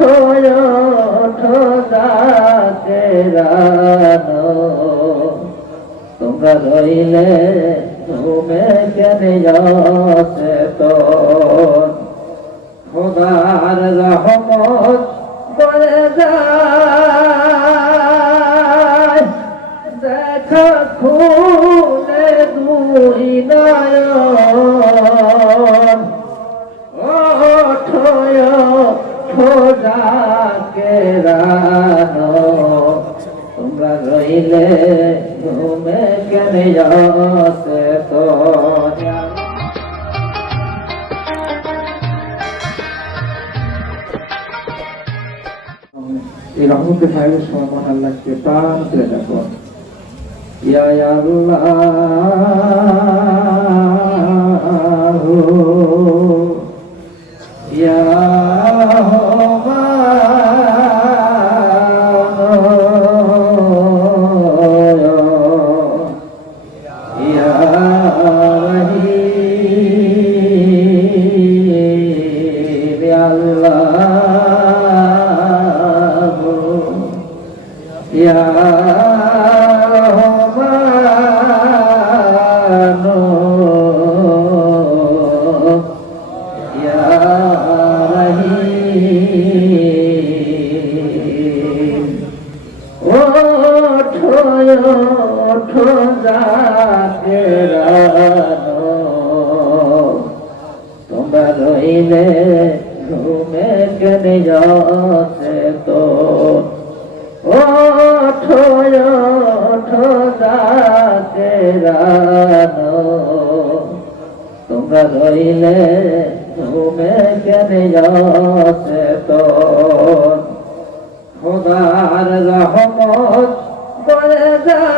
ওঠো ওঠো রানো তোমরা রইলে ঘুমে কেনে যাচ্ছে তো খোদার রহমত বলে যায় কেন যাচ্ছে তো এই রহমতের ফাইলের সময় আল্লাহকে প্রাণ করে দেখো ইয়া আল্লাহ। তোমরা রইলে ঘুমে কেন যাচ্ছে রানো তোমরা রইলে ঘুমে কেন যাচ্ছে তো খোদার রহমত বলে যায়,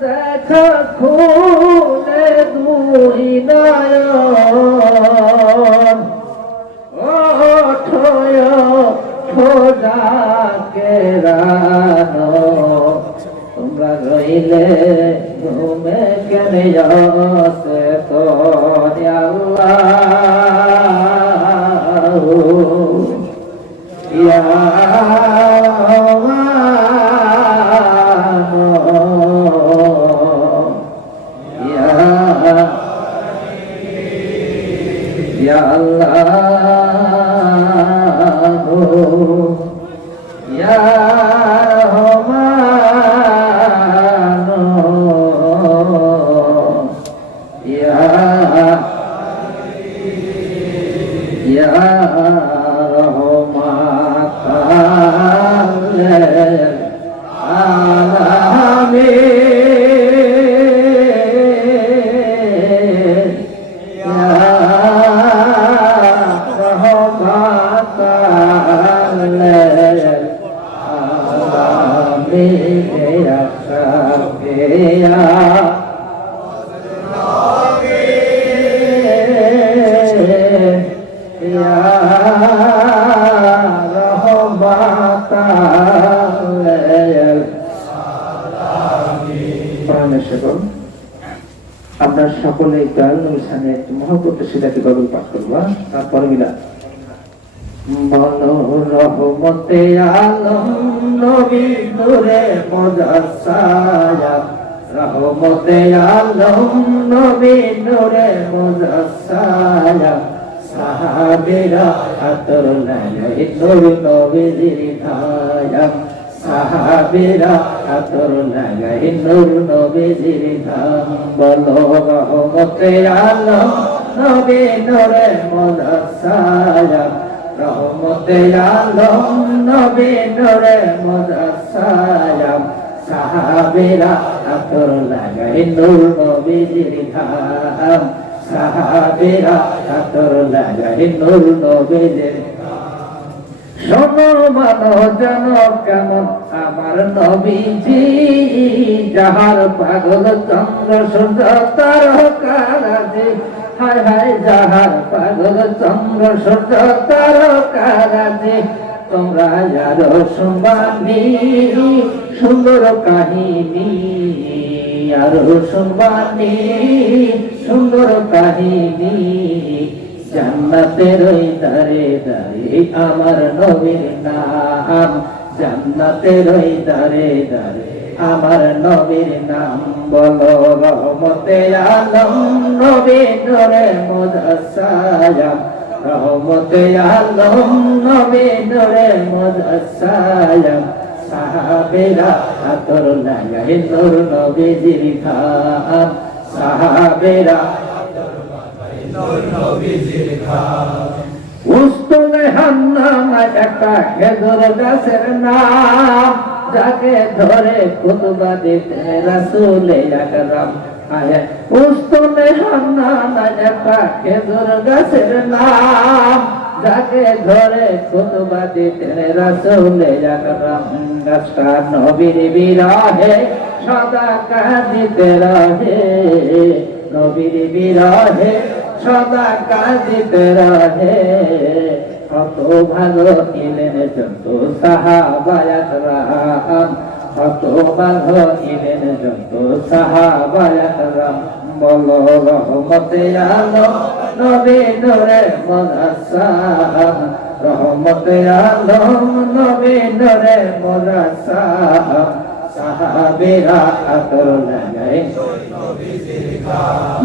দেখা খুলে দুই নয়ন। ওঠো খোদাকে রইলে ঘুমে কেন যাচ্ছে তো সেটাকে গগল পাঠ করবা তারপরে মিলা। মনোরহমতে আলম নবী নূরে মুজাসসায়া রহমতে আলম নবী নূরে মুজাসসায়া সাহাবীরা আতর লাগাই নূর নবীর ধায়া। ধাম। বলো রহমতে আলম নবী নূরে মুজাসসায়া রহমতে আলম, নবী নূরে মুজাসসায়াম সাহাবীরা আতর লাগাই নূর নবীজির ধাম সাহাবীরা আতর লাগাই নূর নবীজির শোনো মানো জানো কেমন আমার নবীজি? যাহার পাগল চন্দ্র সূর্য তার কারাজি হায় হায় যাহার পাগল চন্দ্র সূর্য তার কারাজি তোমরা যারো শুনবানি সুন্দর কাহিনী। আরও শুনবানি সুন্দর কাহিনী। জান্নাতের দারে দারে আমার নবীর নাম। জান্নাতের ওই দারে দারে আমার নবীর নাম বলো রহমতে আলম নবী নরে মুদাসায়াম রহমতে আলম নবী নরে মুদাসায়াম সাহাবেরা আতর লাগাই নূর নবীজির খাম। সাহাবেরা উস্তলে হান্নামা একটা খেজুর গাছের নাম। যাকে ধরে খুতবা দিতে রাসূলে আকরাম। আয়ে উস্তলে হান্নামা একটা খেজুর গাছের নাম। ধরে দিতে রাসূলে আকরাম। নবীর বিরহে, সদা নবীর সদা কাঁদিতে রহে। কত ভালো ছিলেন যত সাহাবায়াত রাম। কত ভালো ছিলেন যত সাহাবায়াত রাম। বলো রহমতে আলো, নবী নূরে মুদাসাম রহমতে আলো, নবী নূরে মুদাসাম সাহাবেরা আতর লাগাই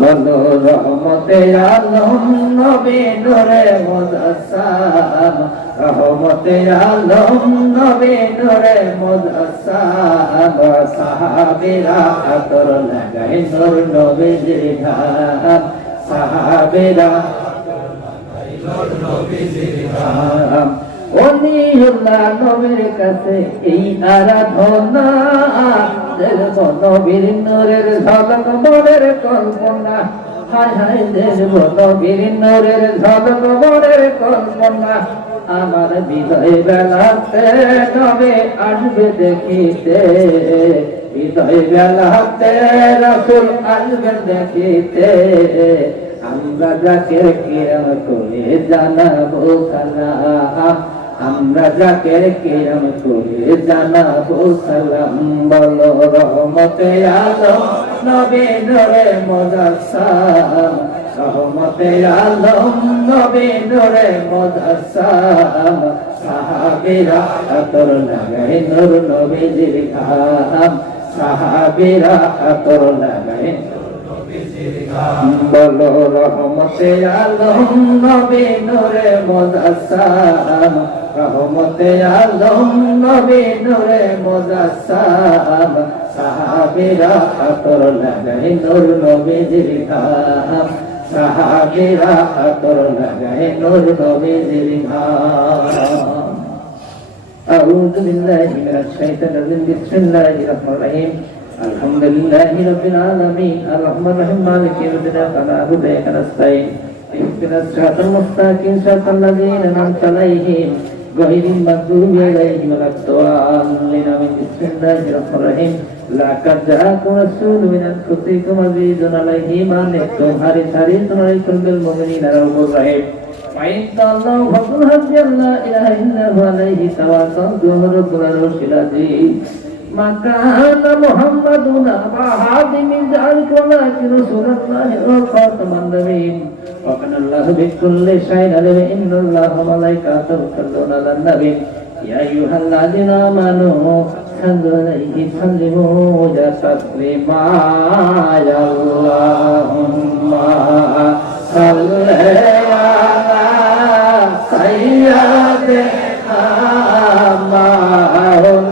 বলো রহমতে আলম নবী নূরে মুদাসাম রহমতে আলম নবী নূরে মুদাসাম সাহাবেরা আতর লাগাই নূর নবীজির ঘাম। সাহাবেরা ঘাম। অলিউল্লাহ নবীর কাছে এই আরাধনা দেখব নবীর নূরের ঝলক বলের কল্পনা। হায় হায় দেখব নবীর নূরের ঝলক বলের কল্পনা। আমার বিজয় বেলাতে নবে আসবে দেখিতে। বিজয় বেলাতে রসুল আসবে দেখিতে। আমরা যাকে কিরম করে জানাব সালাম আমরা যাকে কিরম করে জানাব সালাম, বলো রহমতে আলো, নবী নরে মুদাসাম রহমতে আলম নবী নরে মুদাসাম সাহাবীরা আতর লাগাই নূর নবীজির ঘাম। সাহাবীরা আতর লাগাই বলো রহমতে আলম নবী নূরে মুদাসাম রহমতে আলম নবী নূরে মুদাসাম সাহাবীরা আতর লাগাই নূর নবীজির ঘাম সাহাবীরা আতর লাগাই নূর নবীজির ঘাম أعوذ بالله من الشيطان الرجيم بسم الله الرحمن الرحيم الحمد لله رب العالمين الرحمن الرحيم مالك يوم الدين إياك نعبد وإياك نستعين اهدنا الصراط المستقيم صراط الذين أنعمت عليهم غير المغضوب عليهم ولا الضالين آمين بسم الله الرحمن الرحيم لقد جاءكم رسول من أنفسكم عزيز عليه ما عنتم حريص حريص عليكم بالمؤمنين رؤوف رحيم وإن تولوا فقل حسبي الله لا إله إلا هو عليه توكلت وهو رب العرش العظيم ما كان محمد أبا أحد من ذلك ولكن رسول الله وخاتم النبيين وكان الله بكل شيء عليم إن الله وملائكته يصلون على النبي يا أيها الذين آمنوا صلوا عليه سلموا تسليما يا اللهم صل على سيدنا مولانا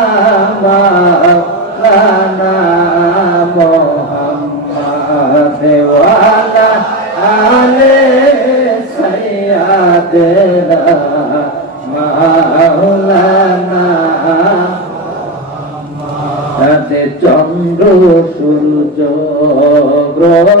তেরা মাওলানা। তাতে চন্দ্র সূর্য গ্রহ।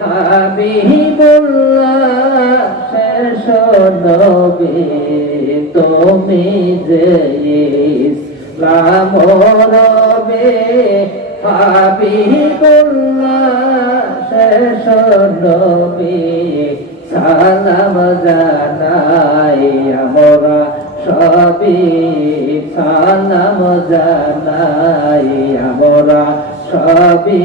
হাবিবুল্লাহ, শেষ নবী, তুমি যে ইসলাম রবে হাবিবুল্লাহ, শেষ নবী, সালাম জানাই আমরা সবই, সালাম জানাই আমরা সবই।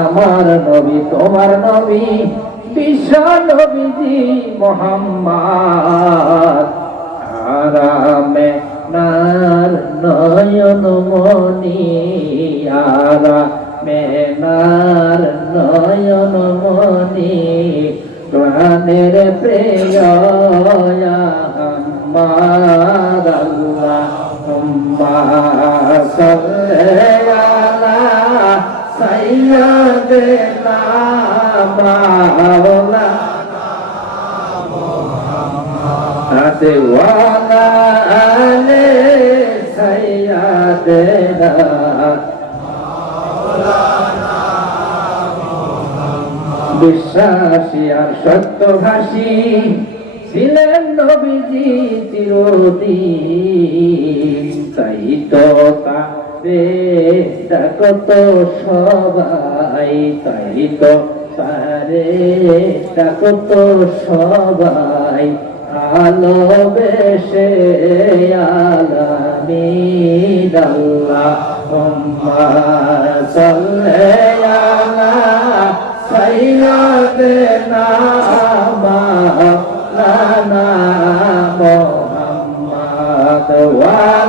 আমার নবী, তোমার নবী বিশ্ব নবীজি মোহাম্মদ। আরামে নার নয়ন মনি, আরামে নার নয়ন মনি, প্রাণের প্রিয় আমার আল্লাহ সাইয়্যিদিনা মাওলানা হাতে ওয়ালা আলে সাইয়্যিদিনা বিশ্বাসী আর সত্যভাষী ছিলেন নবীজি চিরদিন তাই তো তারে ডাকত সবাই তাই তো তারে ডাকত সবাই ভালোবেসে আলামিন আল্লাহুম্মা সাল্লি আলা সাইয়্যিদিনা মাওলানা মুহাম্মদ ওয়া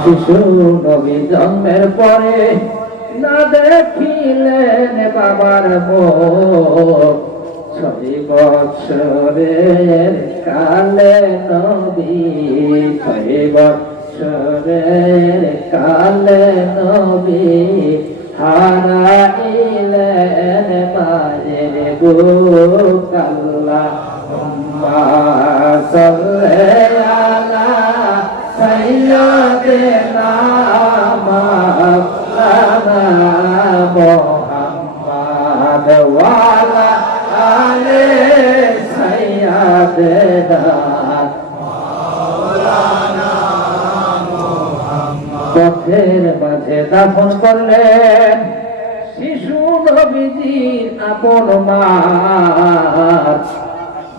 শিশু নবী জন্মের পরে না দেখিলেন বাবার মুখ ছয় বৎসরের কালে নবী ছয় বৎসরের কালে নবী হারাইলেন মায়ের বুক আল্লাহ পথের মাঝে দাফন করলেন শিশু নবীজির আপন মা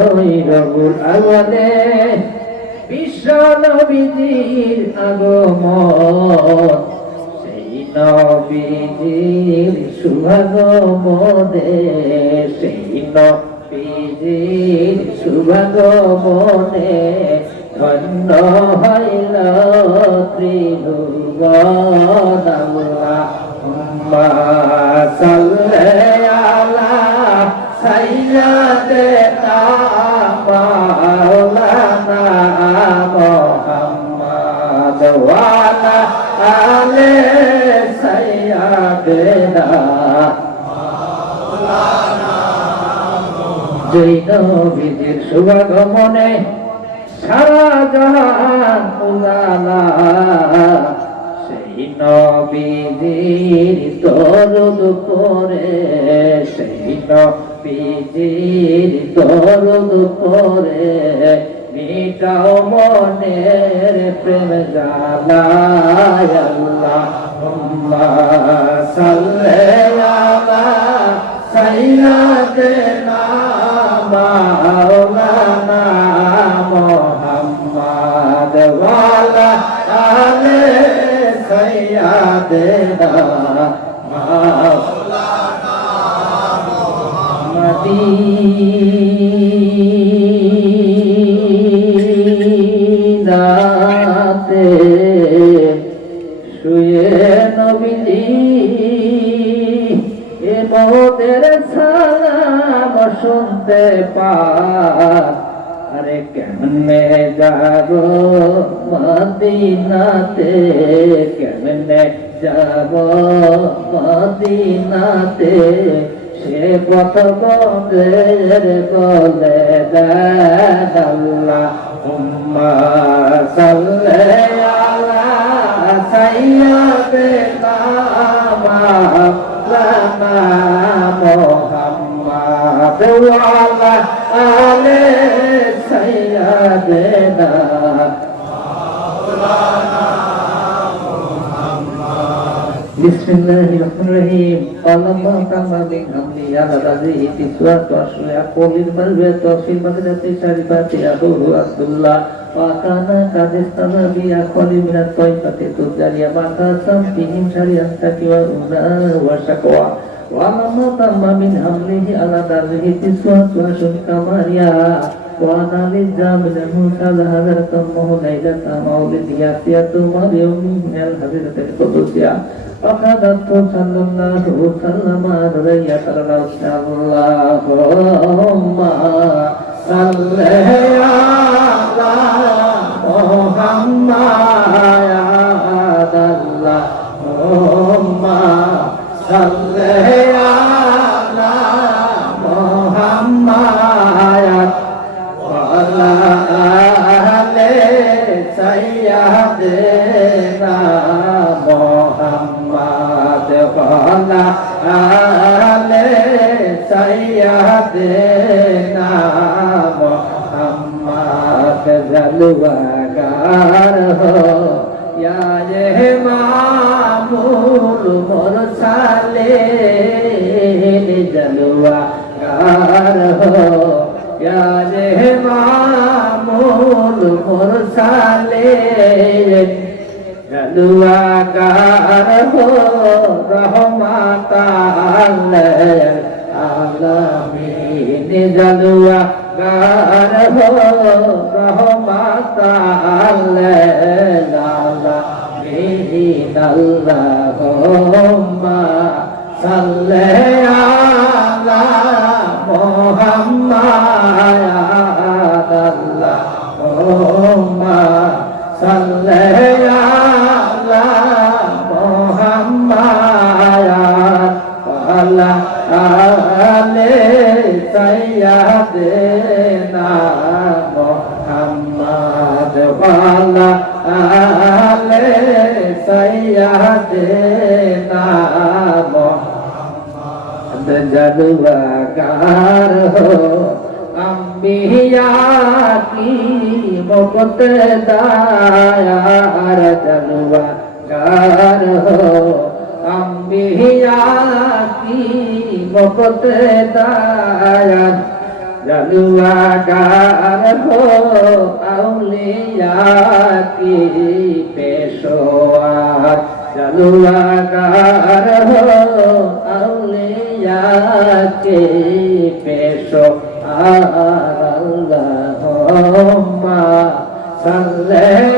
বারোই রবুল আগুনে বিশ্ব নবীজির আগমন। সেই নবীজির শুভাগমনে সেই নবীজির শুভাগমনে ধন্য হইল ত্রিভুবন আল্লাহুম্মা সাল্লি আলা সাইয়্যিদিনা যেই নবীজির শুভাগমনে সারা জাহান উজালা সেই নবীজির দরদ করে সেই নবীজির দরদ করে মিটাও মনের প্রেম জালা আল্লাহ সাল্লে আলা সাইয়্যিদিনা মাওলানা মুহাম্মদ ওয়ালা আলে সাইয়্যিদিনা মাওলানা মদিনাতে শুনতে পার কেমনে যাব মদিনাতে? কেমনে যাব মদিনাতে? সে পথ বন্ধের বলে দেন আল্লাহ। উম্মা সাল্লে আলা সাইয়্যিদিনা মাওলানা মুহাম্মদ ওয়া আলা আলি সাইয়্যিদিনা بسم الله الرحمن الرحيم قال الله تعالى من حمدي على هذه تسوة وأشهر يقول الملبة في المدينة الشريفة أبوه عبد الله وكان قد استمى بأخوال من الطائفة تجارية ما قسم فيهم شريعة تكوى وشكوى ولما تم من حمله على هذه تسوة وأشهر كماريا وأنا للجامع موسى هذا تمه ليلة مولد ياسية مريم من الحضرة القدسية وخذت صلى الله وسلم عليه اللهم صل على محمد يا الله اللهم जलवागार हो या ये মামুল মুরসালে দুয়াগার হো রহমাতাল আলামিন দুয়াগার হো রহমাতাল আলামিন আল্লাহুম্মা সাল্লি वाला आले सय्यदना मुहम्मद वाला आले सय्यदना मुहम्मद जलवागार हो अम्बिया की मुक्तदार जलवागार हो अम्बिया की मुक्तदार जलुआगार हो औलिया की पेशवा जलुआगार हो औलिया के पेशो अल्लाहुम्मा सल्ली